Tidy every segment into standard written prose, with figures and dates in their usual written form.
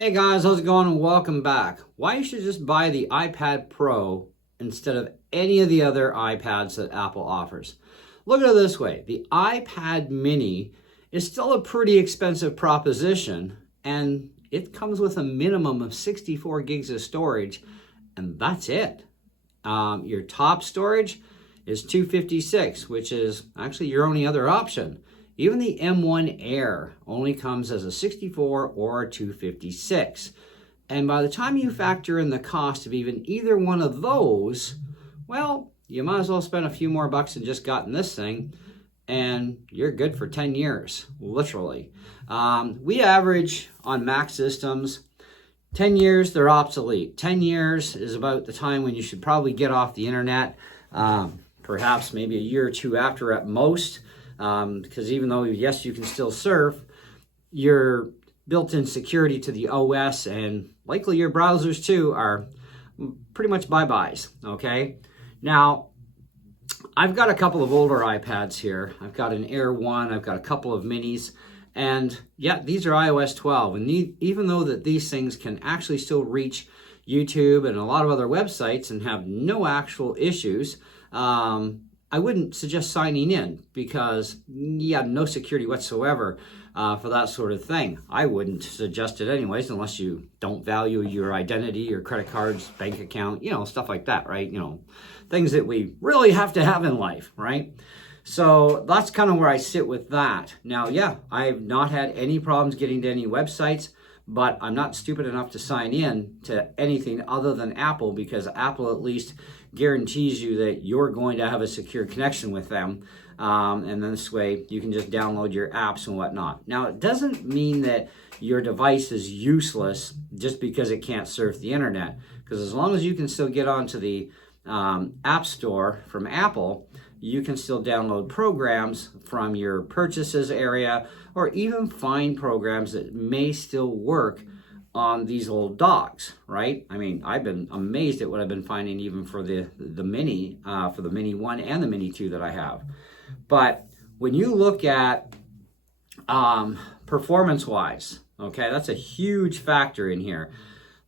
Hey guys, how's it going and welcome back. Why you should just buy the iPad Pro instead of any of the other iPads that Apple offers. Look at it this way, the iPad mini is still a pretty expensive proposition and it comes with a minimum of 64 gigs of storage and that's it. Your top storage is 256, which is actually your only other option. Even the M1 Air only comes as a 64 or a 256. And by the time you factor in the cost of even either one of those, well, you might as well spend a few more bucks and just gotten this thing and you're good for 10 years, literally. We average on Mac systems, 10 years, they're obsolete. 10 years is about the time when you should probably get off the internet, perhaps maybe a year or two after at most. Because even though, yes, you can still surf, your built-in security to the OS and likely your browsers too are pretty much bye-byes, okay? Now, I've got a couple of older iPads here. I've got an Air 1, I've got a couple of minis, and yeah, these are iOS 12. And even though that these things can actually still reach YouTube and a lot of other websites and have no actual issues, I wouldn't suggest signing in because, yeah, no security whatsoever for that sort of thing. I wouldn't suggest it anyways, unless you don't value your identity, your credit cards, bank account, stuff like that, right? Things that we really have to have in life, right? So that's kind of where I sit with that. Now, yeah, I've not had any problems getting to any websites, but I'm not stupid enough to sign in to anything other than Apple because Apple at least guarantees you that you're going to have a secure connection with them. And then this way you can just download your apps and whatnot. Now, it doesn't mean that your device is useless just because it can't surf the internet. Because as long as you can still get onto the App Store from Apple, you can still download programs from your purchases area or even find programs that may still work on these old dogs, right? I mean, I've been amazed at what I've been finding even for the Mini, for the Mini 1 and the Mini 2 that I have. But when you look at performance-wise, okay, that's a huge factor in here.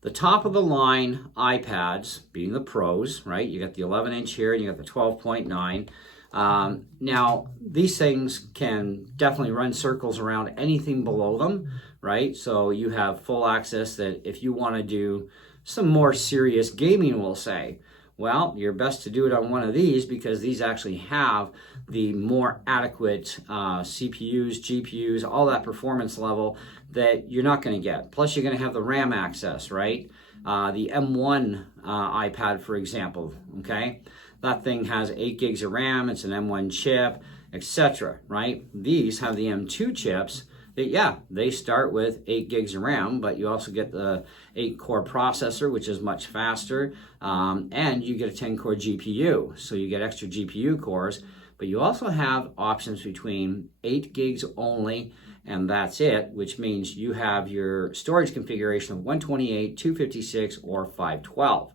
The top of the line iPads, being the Pros, right? You got the 11-inch here and you got the 12.9. Now, these things can definitely run circles around anything below them, right? So you have full access that if you want to do some more serious gaming, we'll say, well, you're best to do it on one of these because these actually have the more adequate CPUs, GPUs, all that performance level that you're not going to get. Plus, you're going to have the RAM access, right? The M1 iPad, for example, okay? That thing has 8 gigs of RAM, it's an M1 chip, etc., right? These have the M2 chips that, yeah, they start with 8 gigs of RAM, but you also get the 8-core processor, which is much faster, and you get a 10-core GPU, so you get extra GPU cores, but you also have options between 8 gigs only, and that's it, which means you have your storage configuration of 128, 256, or 512.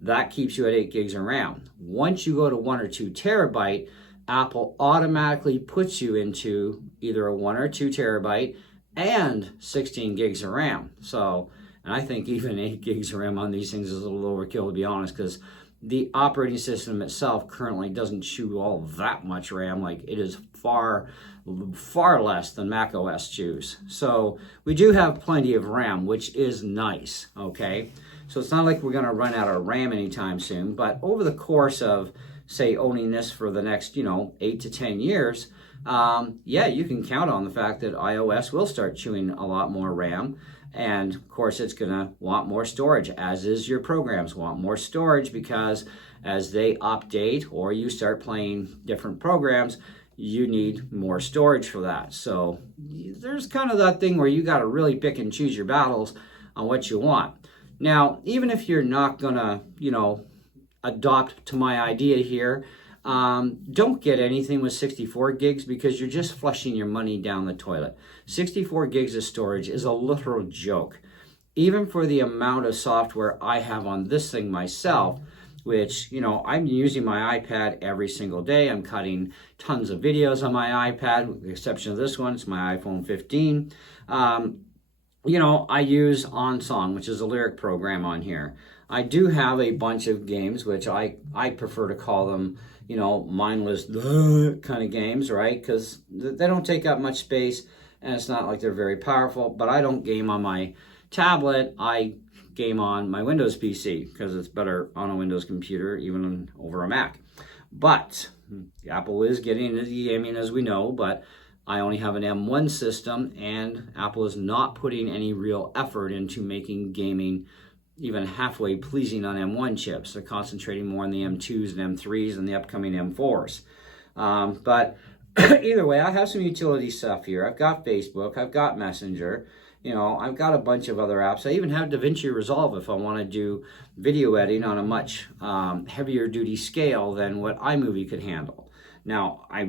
That keeps you at 8 gigs of RAM. Once you go to 1 or 2 terabyte, Apple automatically puts you into either a 1 or 2 terabyte and 16 gigs of RAM. So, and I think even 8 gigs of RAM on these things is a little overkill, to be honest, because the operating system itself currently doesn't chew all that much RAM. Like, it is far less than Mac OS chews. So we do have plenty of RAM, which is nice, okay? So it's not like we're going to run out of RAM anytime soon, but over the course of, say, owning this for the next, 8 to 10 years, yeah, you can count on the fact that iOS will start chewing a lot more RAM. And of course, it's going to want more storage, as is your programs want more storage, because as they update or you start playing different programs, you need more storage for that. So there's kind of that thing where you got to really pick and choose your battles on what you want. Now, even if you're not going to, adopt to my idea here, don't get anything with 64 gigs because you're just flushing your money down the toilet. 64 gigs of storage is a literal joke. Even for the amount of software I have on this thing myself, which, I'm using my iPad every single day. I'm cutting tons of videos on my iPad, with the exception of this one. It's my iPhone 15. I use OnSong, which is a lyric program on here. I do have a bunch of games, which I prefer to call them, mindless kind of games, right? Because they don't take up much space, and it's not like they're very powerful. But I don't game on my tablet. I game on my Windows PC because it's better on a Windows computer, even over a Mac. But Apple is getting into the gaming, as we know, but I only have an M1 system, and Apple is not putting any real effort into making gaming even halfway pleasing on M1 chips. They're concentrating more on the M2s and M3s and the upcoming M4s. But either way, I have some utility stuff here. I've got Facebook, I've got Messenger, I've got a bunch of other apps. I even have DaVinci Resolve if I want to do video editing on a much heavier duty scale than what iMovie could handle. Now, I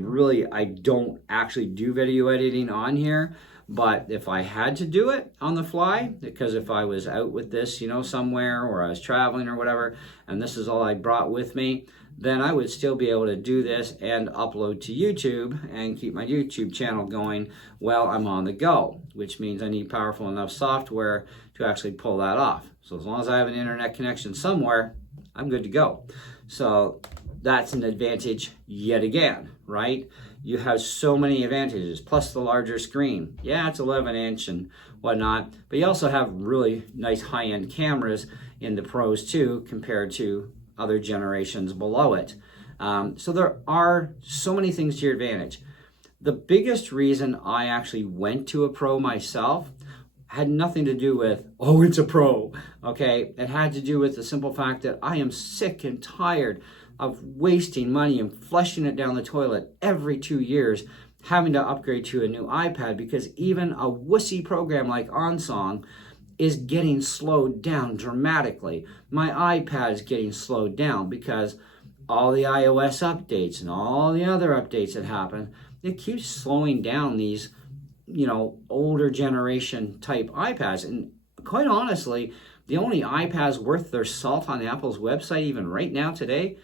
don't actually do video editing on here, but if I had to do it on the fly, because if I was out with this, somewhere, or I was traveling or whatever, and this is all I brought with me, then I would still be able to do this and upload to YouTube and keep my YouTube channel going while I'm on the go, which means I need powerful enough software to actually pull that off. So as long as I have an internet connection somewhere, I'm good to go. So that's an advantage yet again, right? You have so many advantages, plus the larger screen. Yeah, it's 11-inch and whatnot, but you also have really nice high-end cameras in the Pros too, compared to other generations below it. So there are so many things to your advantage. The biggest reason I actually went to a Pro myself had nothing to do with, oh, it's a Pro, okay? It had to do with the simple fact that I am sick and tired of wasting money and flushing it down the toilet every 2 years, having to upgrade to a new iPad, because even a wussy program like OnSong is getting slowed down dramatically. My iPad is getting slowed down because all the iOS updates and all the other updates that happen, it keeps slowing down these, older generation type iPads. And quite honestly, the only iPads worth their salt on Apple's website, even right now today,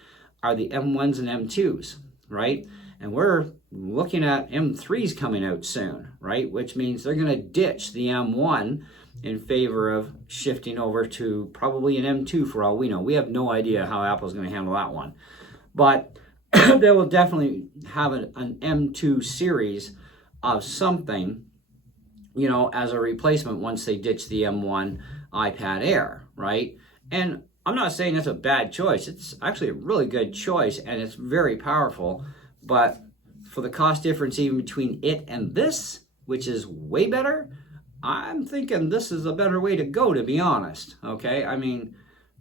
are the M1s and M2s, right? And we're looking at M3s coming out soon, right? Which means they're going to ditch the M1 in favor of shifting over to probably an M2 for all we know. We have no idea how Apple's going to handle that one. But they will definitely have an M2 series of something, as a replacement once they ditch the M1 iPad Air, right? And I'm not saying that's a bad choice. It's actually a really good choice, and it's very powerful. But for the cost difference even between it and this, which is way better, I'm thinking this is a better way to go, to be honest, okay? I mean,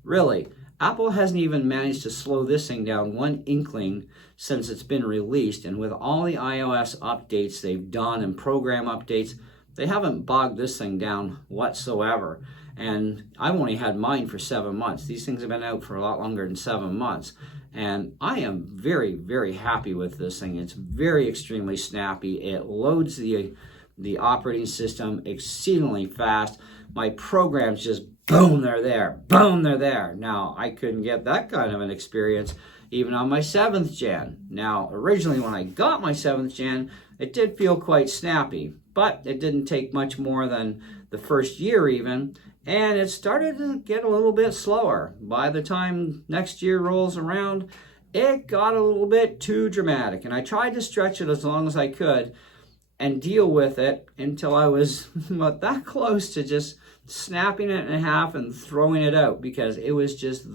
really, Apple hasn't even managed to slow this thing down one inkling since it's been released, and with all the iOS updates they've done and program updates, they haven't bogged this thing down whatsoever. And I've only had mine for 7 months. These things have been out for a lot longer than 7 months. And I am very, very happy with this thing. It's very extremely snappy. It loads the operating system exceedingly fast. My programs just, boom, they're there. Boom, they're there. Now, I couldn't get that kind of an experience even on my 7th gen. Now, originally when I got my 7th gen, it did feel quite snappy, but it didn't take much more than the first year even, and it started to get a little bit slower. By the time next year rolls around, it got a little bit too dramatic, and I tried to stretch it as long as I could and deal with it until I was about that close to just snapping it in half and throwing it out, because it was just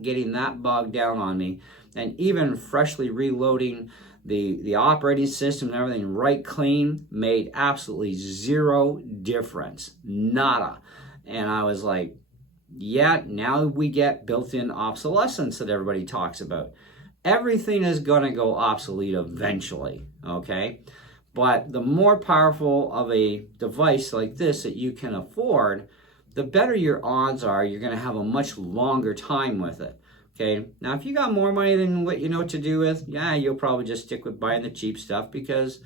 getting that bogged down on me. And even freshly reloading the operating system and everything right clean made absolutely zero difference. Nada. And I was like, yeah, now we get built-in obsolescence that everybody talks about. Everything is going to go obsolete eventually, okay? But the more powerful of a device like this that you can afford, the better your odds are you're going to have a much longer time with it. Okay, now if you got more money than what you know what to do with, yeah, you'll probably just stick with buying the cheap stuff because,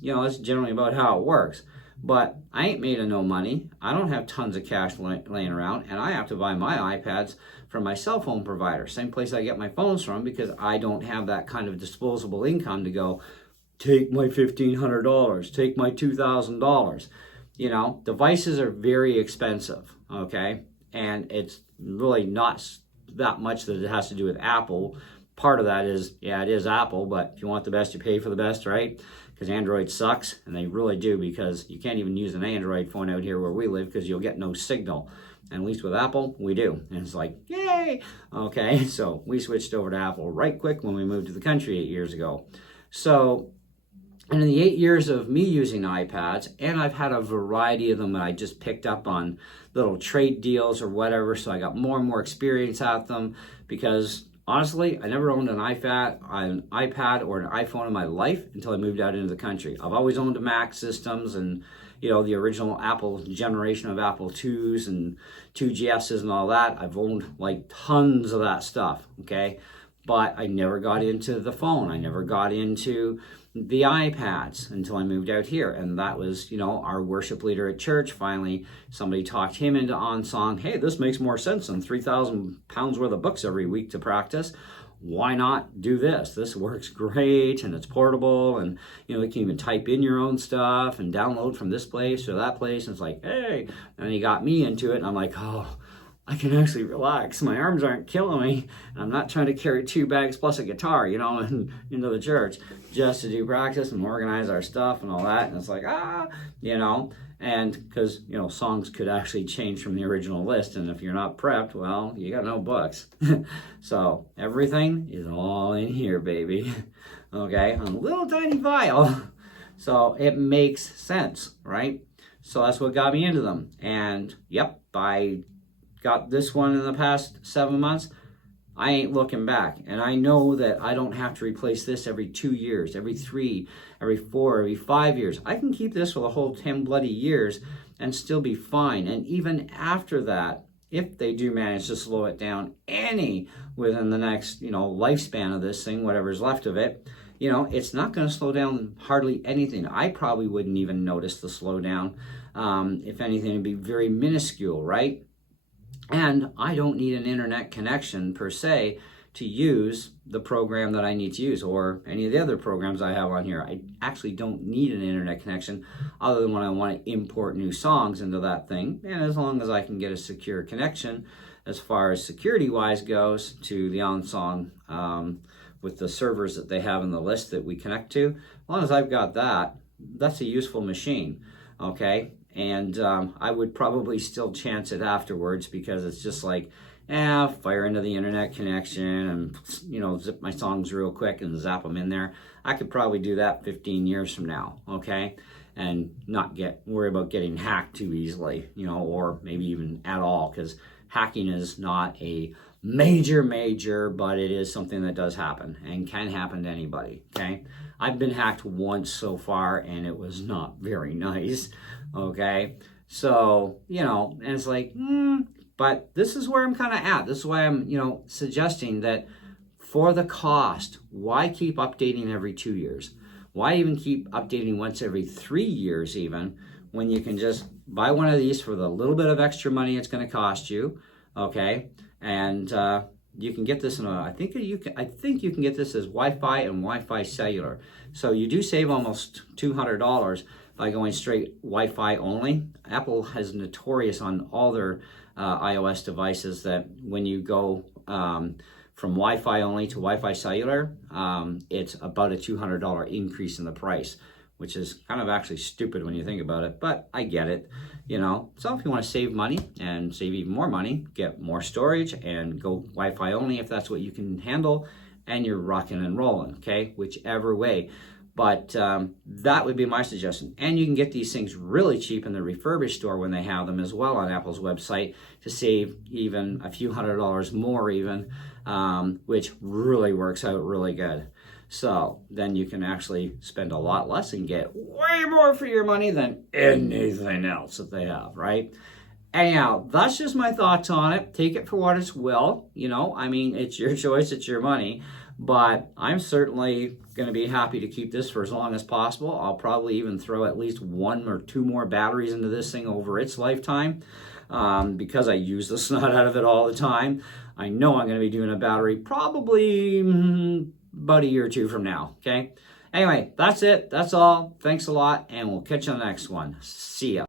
that's generally about how it works. But I ain't made of no money. I don't have tons of cash laying around, and I have to buy my iPads from my cell phone provider, same place I get my phones from, because I don't have that kind of disposable income to go, take my $1,500, take my $2,000. you know, devices are very expensive, okay? And it's really not that much that it has to do with Apple. Part of that is, yeah, it is Apple, but if you want the best, you pay for the best, right? Because Android sucks, and they really do, because you can't even use an Android phone out here where we live because you'll get no signal. And at least with Apple, we do. And it's like, yay! Okay, so we switched over to Apple right quick when we moved to the country 8 years ago. So, and in the 8 years of me using iPads, and I've had a variety of them that I just picked up on little trade deals or whatever, so I got more and more experience at them, because honestly, I never owned an iPad or an iPhone in my life until I moved out into the country. I've always owned Mac systems and, you know, the original Apple generation of Apple IIs and 2GSs and all that. I've owned like tons of that stuff, okay? But I never got into the phone. I never got into the iPads until I moved out here. And that was, you know, our worship leader at church. Finally, somebody talked him into OnSong. Hey, this makes more sense than 3,000 pounds worth of books every week to practice. Why not do this? This works great, and it's portable, and, you know, you can even type in your own stuff and download from this place or that place. And it's like, hey, and he got me into it, and I'm like, oh, I can actually relax. My arms aren't killing me. And I'm not trying to carry 2 bags plus a guitar, you know, into the church just to do practice and organize our stuff and all that. And it's like, you know, and because, you know, songs could actually change from the original list. And if you're not prepped, well, you got no books. So everything is all in here, baby. Okay, on a little tiny file. So it makes sense, right? So that's what got me into them. And yep, I got this one in the past 7 months. I ain't looking back. And I know that I don't have to replace this every 2 years, every 3, every 4, every 5 years. I can keep this for the whole 10 bloody years and still be fine. And even after that, if they do manage to slow it down any within the next, you know, lifespan of this thing, whatever's left of it, you know, it's not going to slow down hardly anything. I probably wouldn't even notice the slowdown. If anything, it'd be very minuscule, right? And I don't need an internet connection per se to use the program that I need to use, or any of the other programs I have on here. I actually don't need an internet connection other than when I want to import new songs into that thing. And as long as I can get a secure connection as far as security-wise goes to the OnSong with the servers that they have in the list that we connect to, as long as I've got that, that's a useful machine, okay? And I would probably still chance it afterwards, because it's just like, fire into the internet connection and, you know, zip my songs real quick and zap them in there. I could probably do that 15 years from now, okay? And not worry about getting hacked too easily, you know, or maybe even at all, because hacking is not a major, but it is something that does happen and can happen to anybody, okay? I've been hacked once so far, and it was not very nice, okay? So, you know, and it's like, but this is where I'm kind of at. This is why I'm, you know, suggesting that for the cost, why keep updating every 2 years? Why even keep updating once every 3 years even, when you can just buy one of these for the little bit of extra money it's going to cost you, okay? And you can get this in I think you can get this as Wi-Fi and Wi-Fi cellular. So you do save almost $200 by going straight Wi-Fi only. Apple has notorious on all their iOS devices that when you go from Wi-Fi only to Wi-Fi cellular, it's about a $200 increase in the price, which is kind of actually stupid when you think about it, but I get it, you know. So if you want to save money and save even more money, get more storage and go Wi-Fi only if that's what you can handle, and you're rocking and rolling, okay, whichever way. But that would be my suggestion. And you can get these things really cheap in the refurbished store when they have them as well on Apple's website to save even a few $100s more even, which really works out really good. So then you can actually spend a lot less and get way more for your money than anything else that they have, right? Anyhow, that's just my thoughts on it. Take it for what it's will. You know, I mean, it's your choice, it's your money. But I'm certainly going to be happy to keep this for as long as possible. I'll probably even throw at least 1 or 2 more batteries into this thing over its lifetime, because I use the snot out of it all the time. I know I'm going to be doing a battery probably about a year or 2 from now, okay? Anyway, that's it. That's all. Thanks a lot, and we'll catch you on the next one. See ya.